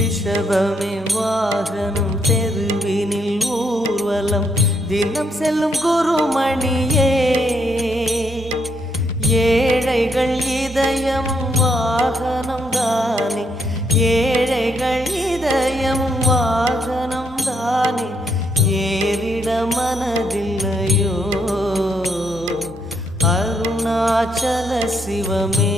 ரிஷபமே வாகனம் தெருவினில் ஊர்வலம் தினம் செல்லும் குருமணியே ஏழைகள் இதயம் வாகனம் தானே ஏழைகள் இதயம் வாகனம் தானே ஏறிட மனதில்லையோ அருணாச்சல சிவமே